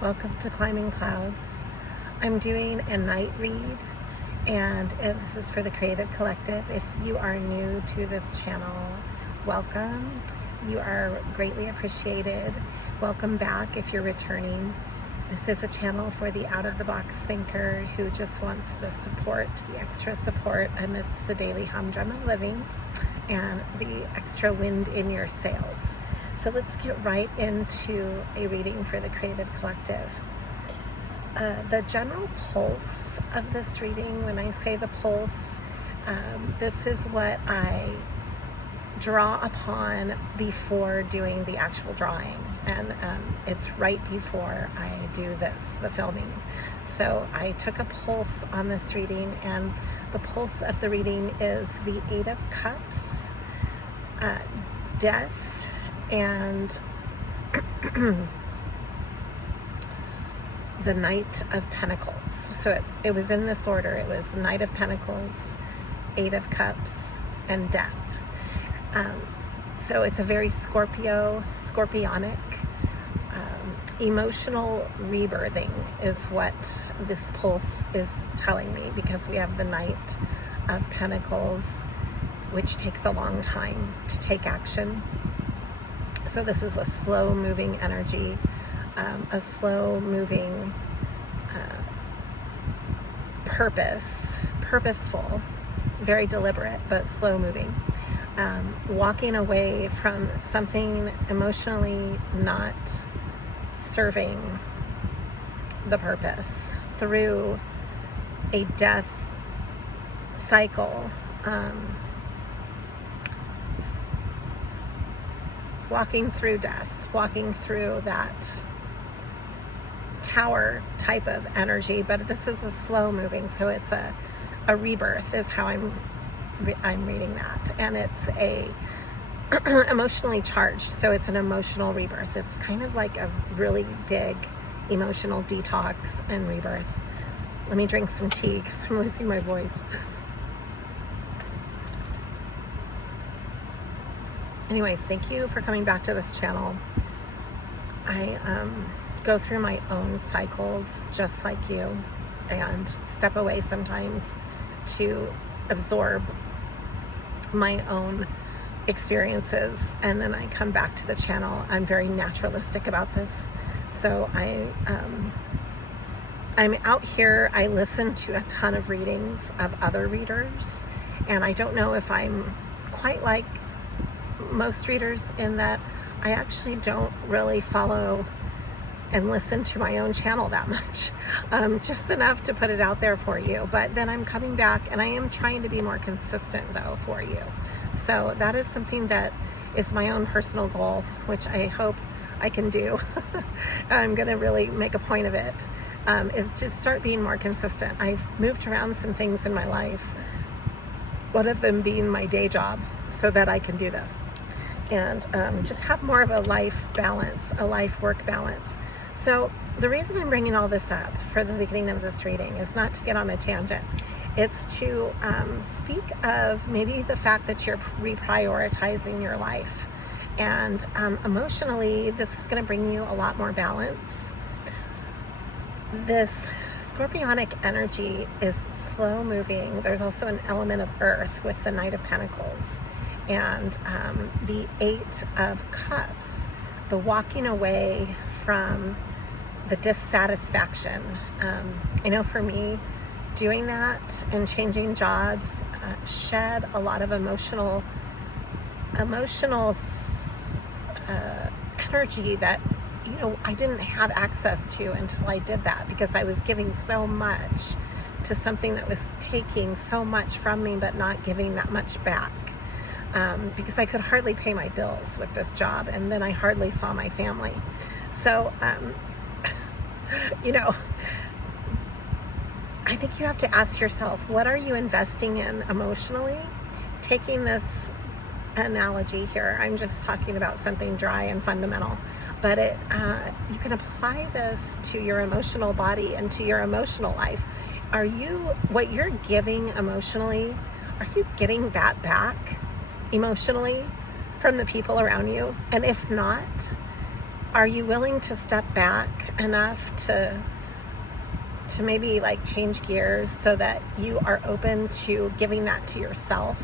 Welcome to Climbing Clouds. I'm doing a night read, and this is for the Creative Collective. If you are new to this channel, welcome. You are greatly appreciated. Welcome back if you're returning. This is a channel for the out-of-the-box thinker who just wants the support, the extra support amidst the daily humdrum of living and the extra wind in your sails. So let's get right into a reading for the Creative Collective. The general pulse of this reading, when I say the pulse, this is what I draw upon before doing the actual drawing. And it's right before I do the filming. So I took a pulse on this reading, and the pulse of the reading is the Eight of Cups, Death, and the Knight of Pentacles. So it was in this order. It was Knight of Pentacles, Eight of Cups, and Death. So it's a very scorpionic, emotional rebirthing is what this pulse is telling me, because we have the Knight of Pentacles, which takes a long time to take action. So this is a slow-moving energy, a slow-moving purposeful, very deliberate, but slow-moving. Walking away from something emotionally not serving the purpose through a death cycle. Walking through death, walking through that tower type of energy, but this is a slow moving, so it's a rebirth is how I'm reading that, and it's a emotionally charged, so it's an emotional rebirth. It's kind of like a really big emotional detox and rebirth. Let me drink some tea because I'm losing my voice. Anyways, thank you for coming back to this channel. I go through my own cycles just like you, and step away sometimes to absorb my own experiences, and then I come back to the channel. I'm very naturalistic about this. So I'm out here, I listen to a ton of readings of other readers, and I don't know if I'm quite like most readers in that I actually don't really follow and listen to my own channel that much, just enough to put it out there for you. But then I'm coming back, and I am trying to be more consistent though for you. So that is something that is my own personal goal, which I hope I can do. I'm gonna really make a point of it, is to start being more consistent. I've moved around some things in my life, one of them being my day job, so that I can do this and just have more of a life balance, a life-work balance. So the reason I'm bringing all this up for the beginning of this reading is not to get on a tangent. It's to speak of maybe the fact that you're reprioritizing your life. And emotionally, this is going to bring you a lot more balance. This scorpionic energy is slow moving. There's also an element of earth with the Knight of Pentacles. And the Eight of Cups, the walking away from the dissatisfaction. I know for me, doing that and changing jobs shed a lot of emotional energy that, you know, I didn't have access to until I did that, because I was giving so much to something that was taking so much from me but not giving that much back. Because I could hardly pay my bills with this job, and then I hardly saw my family. So, you know, I think you have to ask yourself, what are you investing in emotionally? Taking this analogy here, I'm just talking about something dry and fundamental, but you can apply this to your emotional body and to your emotional life. Are you, what you're giving emotionally, are you getting that back emotionally from the people around you? And if not, are you willing to step back enough to maybe like change gears so that you are open to giving that to yourself?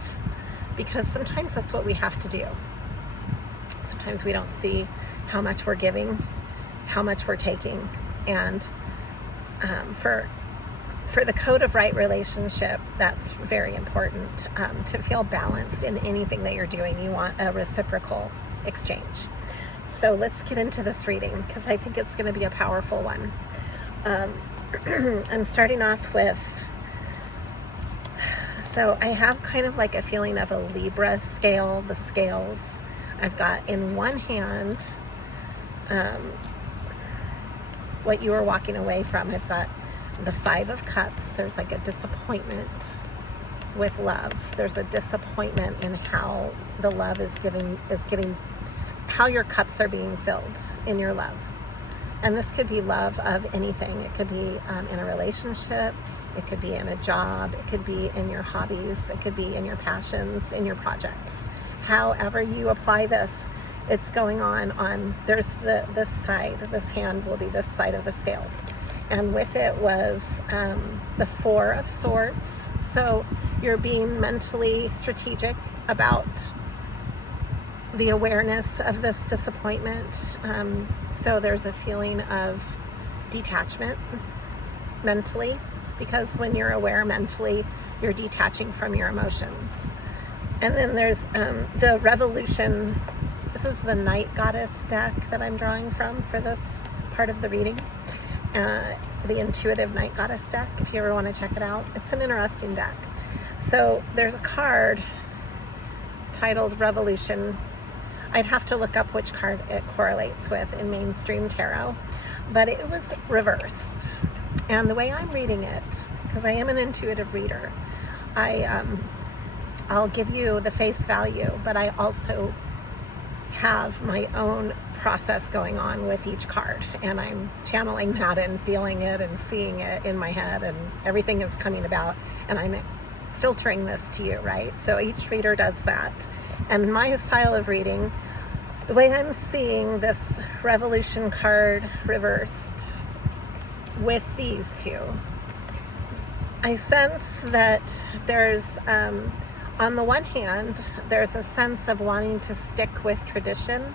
Because sometimes that's what we have to do. Sometimes we don't see how much we're giving, how much we're taking. And for the code of right relationship, that's very important. To feel balanced in anything that you're doing, you want a reciprocal exchange. So let's get into this reading, because I think it's going to be a powerful one. I'm starting off with, so I have kind of like a feeling of a Libra scale, the scales. I've got in one hand what you are walking away from. I've got the 5 of Cups. There's like a disappointment with love. There's a disappointment in how the love is getting, how your cups are being filled in your love. And this could be love of anything. It could be in a relationship. It could be in a job. It could be in your hobbies. It could be in your passions, in your projects. However you apply this, it's going on. There's this side. This hand will be this side of the scales. And with it was the 4 of Swords. So you're being mentally strategic about the awareness of this disappointment. So there's a feeling of detachment mentally, because when you're aware mentally, you're detaching from your emotions. And then there's the Revolution. This is the Night Goddess deck that I'm drawing from for this part of the reading. The Intuitive Night Goddess deck, if you ever want to check it out. It's an interesting deck. So there's a card titled Revolution. I'd have to look up which card it correlates with in mainstream tarot, but it was reversed. And the way I'm reading it, because I am an intuitive reader, I'll give you the face value, but I also have my own process going on with each card, and I'm channeling that and feeling it and seeing it in my head, and everything is coming about, and I'm filtering this to you, right? So each reader does that. And my style of reading, the way I'm seeing this Revolution card reversed with these two, I sense that there's, on the one hand, there's a sense of wanting to stick with tradition,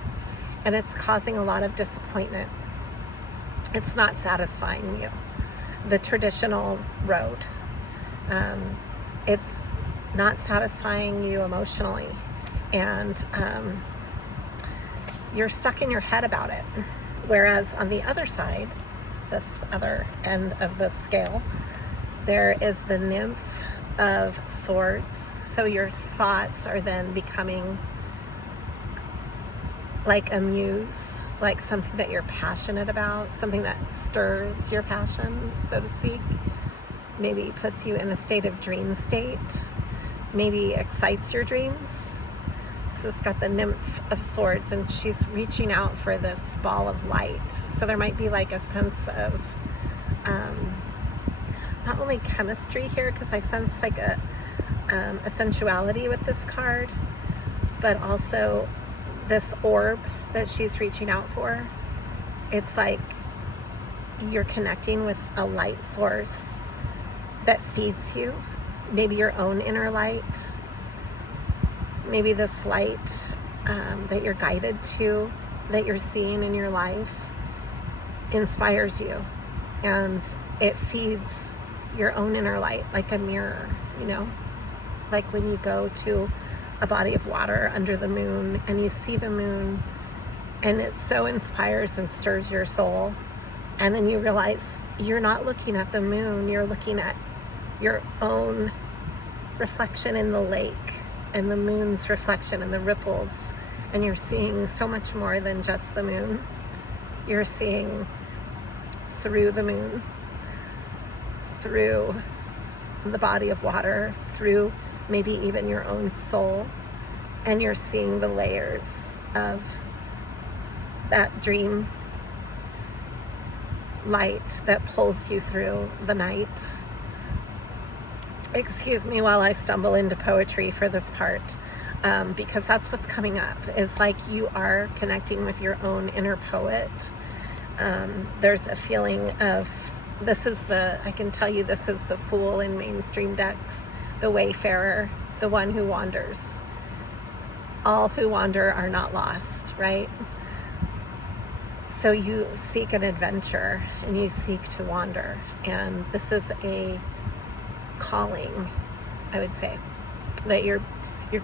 and it's causing a lot of disappointment. It's not satisfying you, the traditional road. It's not satisfying you emotionally, and you're stuck in your head about it. Whereas on the other side, this other end of the scale, there is the Nymph of Swords. So your thoughts are then becoming like a muse, like something that you're passionate about, something that stirs your passion, so to speak. Maybe puts you in a state of dream state, maybe excites your dreams. So it's got the Nymph of Swords, and she's reaching out for this ball of light. So there might be like a sense of not only chemistry here, because I sense like a sensuality with this card, but also this orb that she's reaching out for. It's like you're connecting with a light source that feeds you, maybe your own inner light, maybe this light that you're guided to, that you're seeing in your life, inspires you, and it feeds your own inner light like a mirror, you know, like when you go to a body of water under the moon and you see the moon, and it so inspires and stirs your soul, and then you realize you're not looking at the moon, you're looking at your own reflection in the lake and the moon's reflection and the ripples, and you're seeing so much more than just the moon. You're seeing through the moon, through the body of water, through maybe even your own soul, and you're seeing the layers of that dream light that pulls you through the night. Excuse me while I stumble into poetry for this part. because that's what's coming up. It's like you are connecting with your own inner poet. There's a feeling of, I can tell you this is the Fool in mainstream decks, the Wayfarer, the one who wanders. All who wander are not lost, right? So you seek an adventure and you seek to wander. And this is a calling, I would say, that you're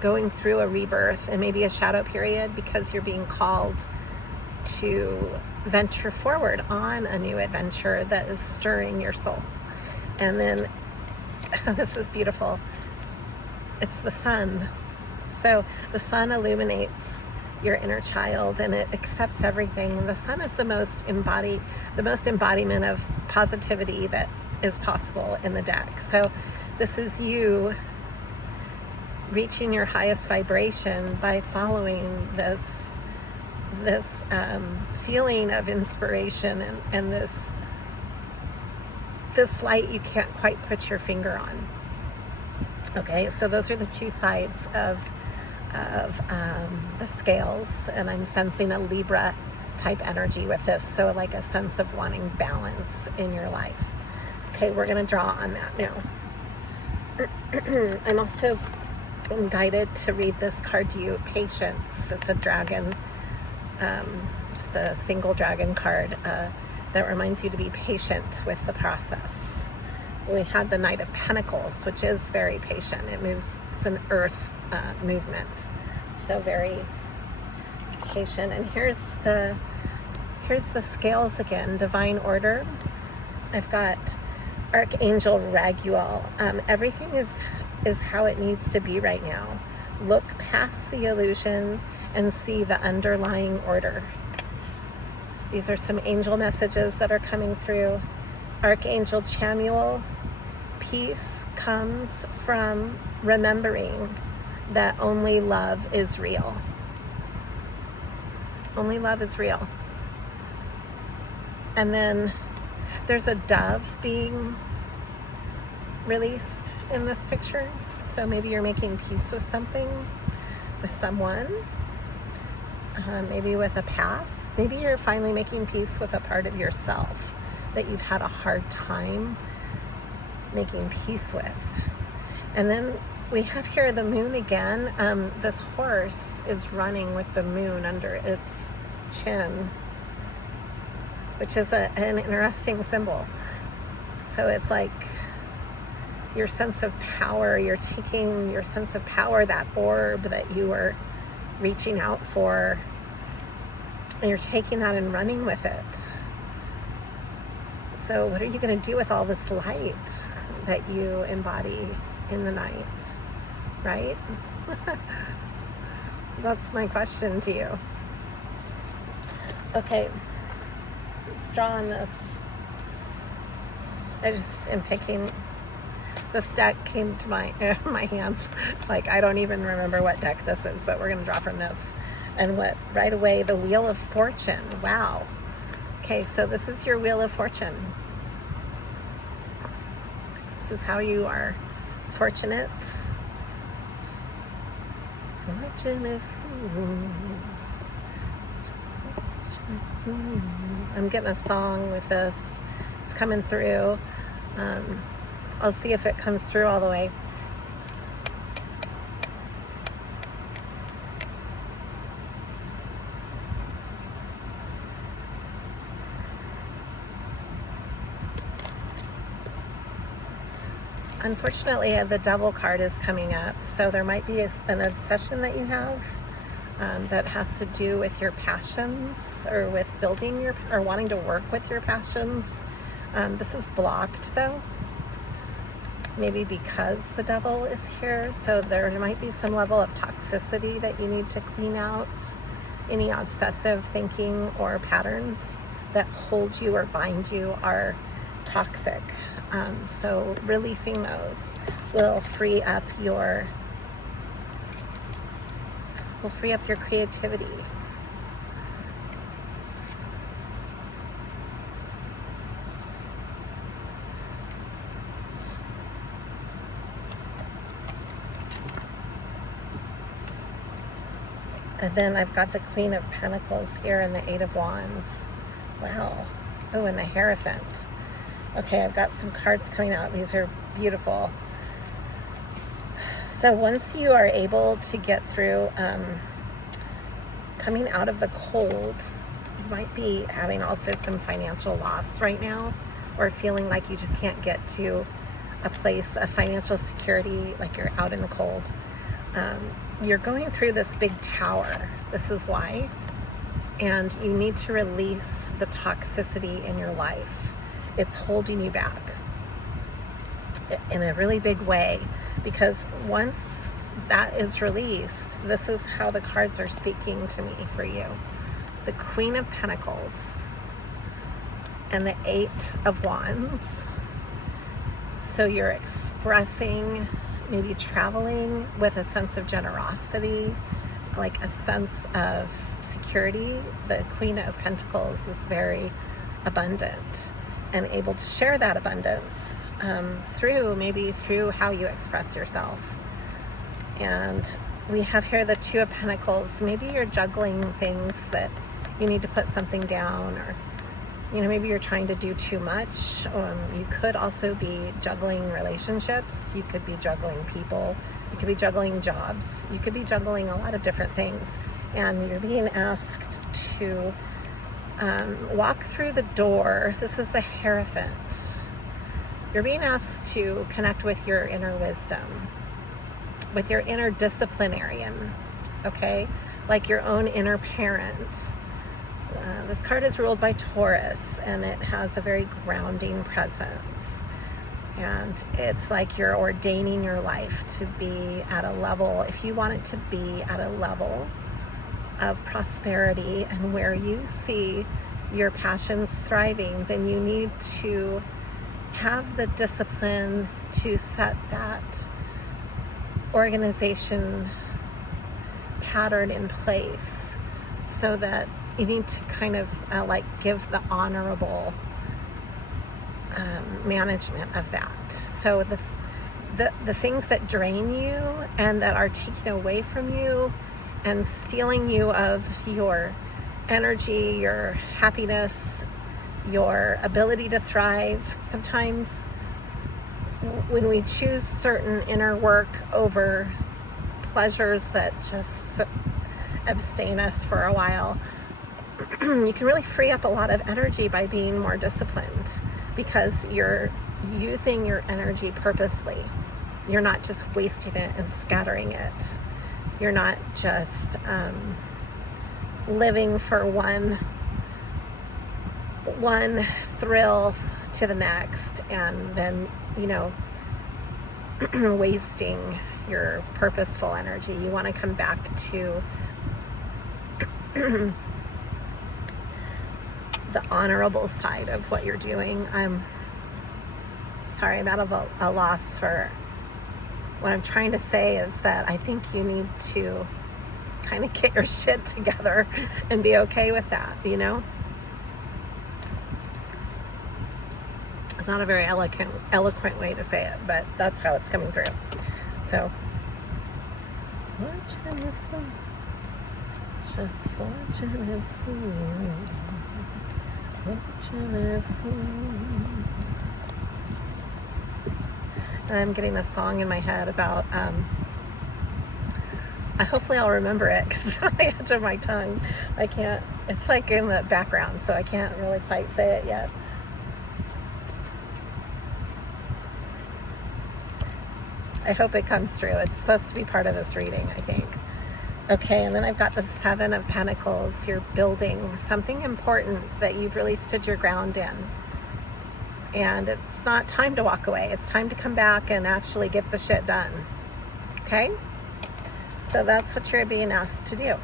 going through a rebirth and maybe a shadow period because you're being called to venture forward on a new adventure that is stirring your soul. And then this is beautiful. It's the sun. So the sun illuminates your inner child and it accepts everything. And the sun is the most embodiment of positivity that is possible in the deck. So this is you reaching your highest vibration by following this feeling of inspiration and this light you can't quite put your finger on. Okay, so those are the two sides of the scales, and I'm sensing a Libra type energy with this, so like a sense of wanting balance in your life. Okay, we're going to draw on that now. I'm also guided to read this card to you, Patience. It's a dragon, just a single dragon card that reminds you to be patient with the process. We had the Knight of Pentacles, which is very patient. It's an earth movement, so very patient. And here's the scales again, divine order. I've got Archangel Raguel. Everything is how it needs to be right now. Look past the illusion and see the underlying order. These are some angel messages that are coming through. Archangel Chamuel, peace comes from remembering that only love is real. Only love is real. And then there's a dove being released in this picture. So maybe you're making peace with something, with someone, maybe with a path. Maybe you're finally making peace with a part of yourself that you've had a hard time making peace with. And then we have here the moon again. This horse is running with the moon under its chin, which is an interesting symbol. So it's like your sense of power, you're taking your sense of power, that orb that you were reaching out for, and you're taking that and running with it. So what are you going to do with all this light that you embody in the night, right? That's my question to you. Okay, let's draw on this. I just am picking, this deck came to my hands, like I don't even remember what deck this is, but we're going to draw from this. And right away, the Wheel of Fortune. Wow. Okay, so this is your Wheel of Fortune. This is how you are fortunate. Fortunate fool. I'm getting a song with this. It's coming through. I'll see if it comes through all the way. Unfortunately, the Devil card is coming up, so there might be an obsession that you have that has to do with your passions, or with building or wanting to work with your passions. This is blocked though, maybe because the Devil is here, so there might be some level of toxicity that you need to clean out. Any obsessive thinking or patterns that hold you or bind you are toxic. So releasing those will free up your creativity. And then I've got the Queen of Pentacles here and the Eight of Wands. Wow. Oh, and the Hierophant. Okay, I've got some cards coming out. These are beautiful. So once you are able to get through coming out of the cold, you might be having also some financial loss right now, or feeling like you just can't get to a place of financial security, like you're out in the cold. You're going through this big tower. This is why. And you need to release the toxicity in your life. It's holding you back in a really big way, because once that is released, this is how the cards are speaking to me for you. The Queen of Pentacles and the Eight of Wands. So you're expressing, maybe traveling with a sense of generosity, like a sense of security. The Queen of Pentacles is very abundant and able to share that abundance through how you express yourself. And we have here the Two of Pentacles. Maybe you're juggling things that you need to put something down, or maybe you're trying to do too much. You could also be juggling relationships. You could be juggling people. You could be juggling jobs. You could be juggling a lot of different things. And you're being asked to walk through the door. This is the Hierophant. You're being asked to connect with your inner wisdom, with your inner disciplinarian, okay? Like your own inner parent. This card is ruled by Taurus, and it has a very grounding presence. And it's like you're ordaining your life to be at a level, if you want it to be at a level of prosperity and where you see your passions thriving, then you need to have the discipline to set that organization pattern in place, so that you need to kind of like give the honorable management of that. So the things that drain you and that are taken away from you and stealing you of your energy, your happiness, your ability to thrive. Sometimes when we choose certain inner work over pleasures that just abstain us for a while, you can really free up a lot of energy by being more disciplined, because you're using your energy purposely. You're not just wasting it and scattering it. You're not just living for one thrill to the next, and then wasting your purposeful energy. You want to come back to the honorable side of what you're doing. I'm sorry, I'm out of a loss for what I'm trying to say, is that I think you need to kind of get your shit together and be okay with that, It's not a very eloquent way to say it, but that's how it's coming through. So, fortunate fool. I'm getting a song in my head about, hopefully I'll remember it, because it's on the edge of my tongue. I can't, it's like in the background, so I can't really quite say it yet. I hope it comes through. It's supposed to be part of this reading, I think. Okay, and then I've got the Seven of Pentacles. You're building something important that you've really stood your ground in. And it's not time to walk away. It's time to come back and actually get the shit done. Okay? So that's what you're being asked to do.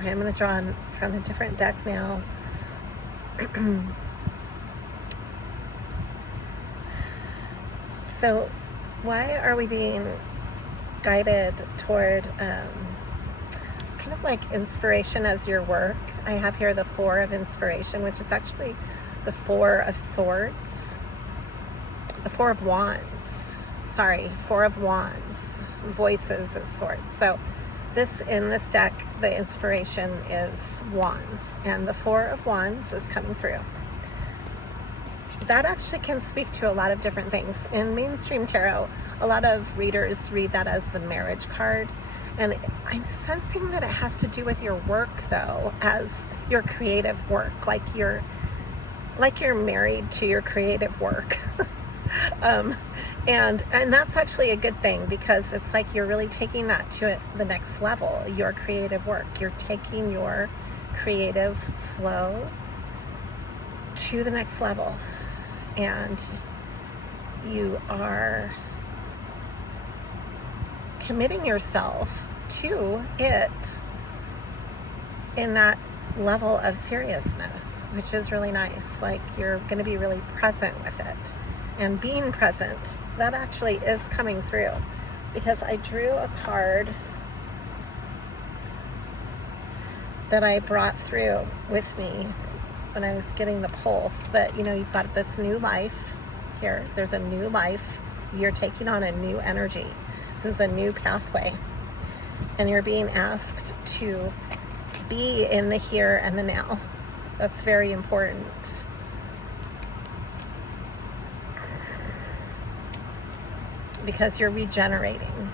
I'm going to draw from a different deck now. So why are we being guided toward kind of like inspiration as your work? I have here the Four of Inspiration, which is actually the Four of Swords, the Four of Wands, sorry, Four of Wands, voices as swords. So in this deck, the inspiration is Wands, and the Four of Wands is coming through. That actually can speak to a lot of different things. In mainstream tarot, a lot of readers read that as the marriage card, and I'm sensing that it has to do with your work, though, as your creative work, like you're married to your creative work. And that's actually a good thing, because it's like you're really taking that to the next level, your creative work. You're taking your creative flow to the next level, and you are committing yourself to it in that level of seriousness, which is really nice. Like, you're going to be really present with it. And being present, that actually is coming through, because I drew a card that I brought through with me when I was getting the pulse, that, you know, you've got this new life here. There's a new life. You're taking on a new energy. This is a new pathway. And you're being asked to be in the here and the now. That's very important. Because you're regenerating.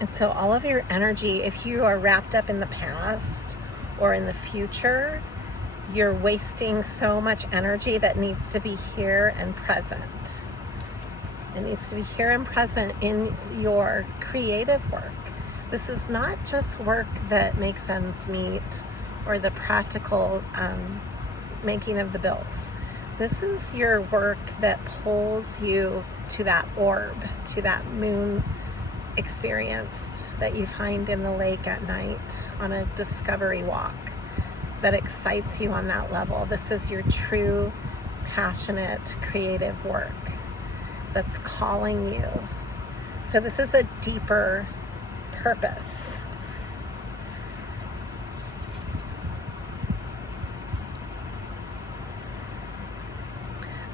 And so all of your energy, if you are wrapped up in the past or in the future, you're wasting so much energy that needs to be here and present. It needs to be here and present in your creative work. This is not just work that makes ends meet or the practical making of the bills. This is your work that pulls you to that orb, to that moon experience that you find in the lake at night on a discovery walk, that excites you on that level. This is your true, passionate, creative work that's calling you. So this is a deeper purpose.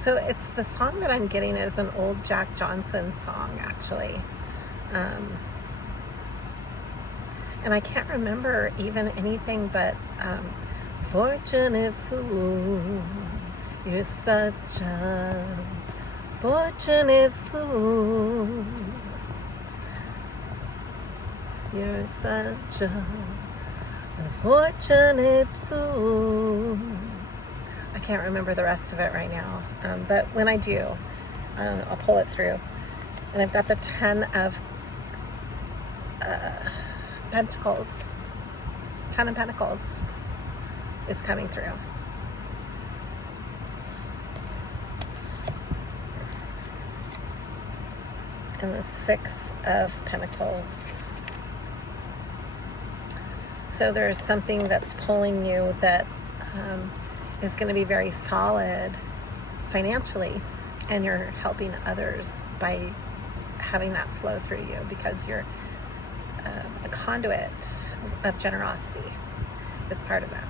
So it's the song that I'm getting is an old Jack Johnson song, actually. And I can't remember even anything but fortunate fool, you're such a fortunate fool, you're such a fortunate fool. I can't remember the rest of it right now, but when I do, I'll pull it through. And I've got the 10 of Pentacles. 10 of Pentacles is coming through. And the 6 of Pentacles. So there's something that's pulling you that is going to be very solid financially, and you're helping others by having that flow through you, because you're a conduit of generosity is part of that.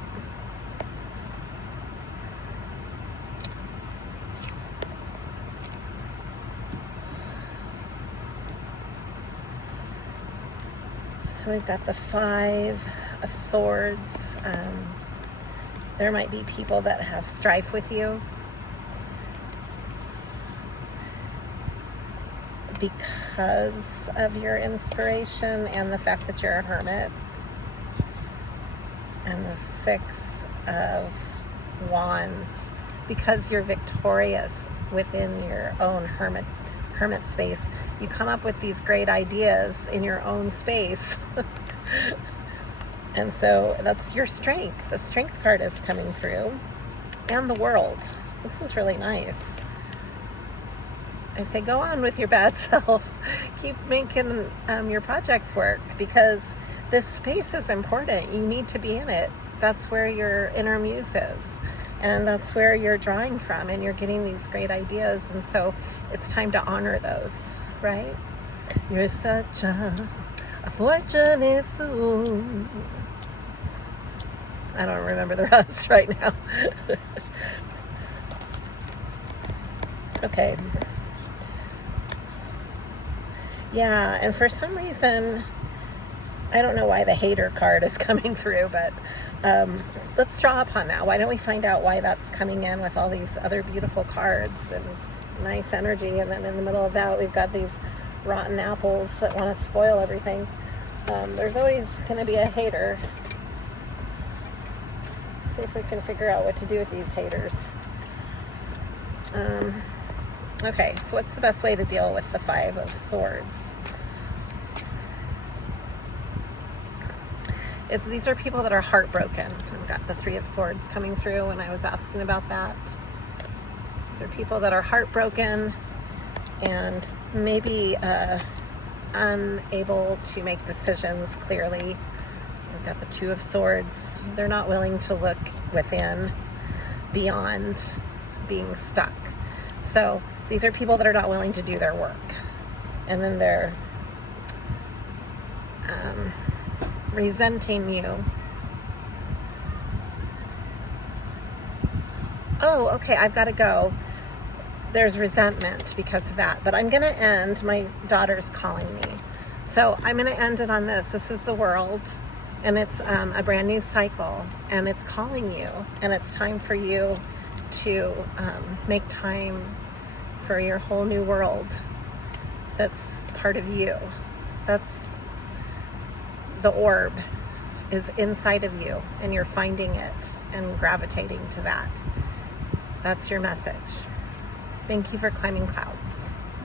So we've got the 5 of Swords. There might be people that have strife with you because of your inspiration and the fact that you're a hermit. And the 6 of Wands, because you're victorious within your own hermit space. You come up with these great ideas in your own space. And so that's your strength. The Strength card is coming through. And the World. This is really nice. I say go on with your bad self. Keep making your projects work, because this space is important. You need to be in it. That's where your inner muse is. And that's where you're drawing from, and you're getting these great ideas. And so it's time to honor those, right? You're such a fortunate fool. I don't remember the rest right now. Okay. Yeah, and for some reason, I don't know why the hater card is coming through, but let's draw upon that. Why don't we find out why that's coming in with all these other beautiful cards and nice energy, and then in the middle of that, we've got these rotten apples that want to spoil everything. There's always going to be a hater. Let's see if we can figure out what to do with these haters. Okay, so what's the best way to deal with the Five of Swords? These are people that are heartbroken. I've got the Three of Swords coming through when I was asking about that. These are people that are heartbroken and maybe unable to make decisions clearly. I've got the Two of Swords. They're not willing to look within, beyond being stuck. So these are people that are not willing to do their work. And then they're resenting you. Oh, okay, I've got to go. There's resentment because of that. But I'm going to end. My daughter's calling me. So I'm going to end it on this. This is the world. And it's a brand new cycle. And it's calling you. And it's time for you to make time for your whole new world that's part of you. That's the orb is inside of you, and you're finding it and gravitating to that. That's your message. Thank you for climbing clouds.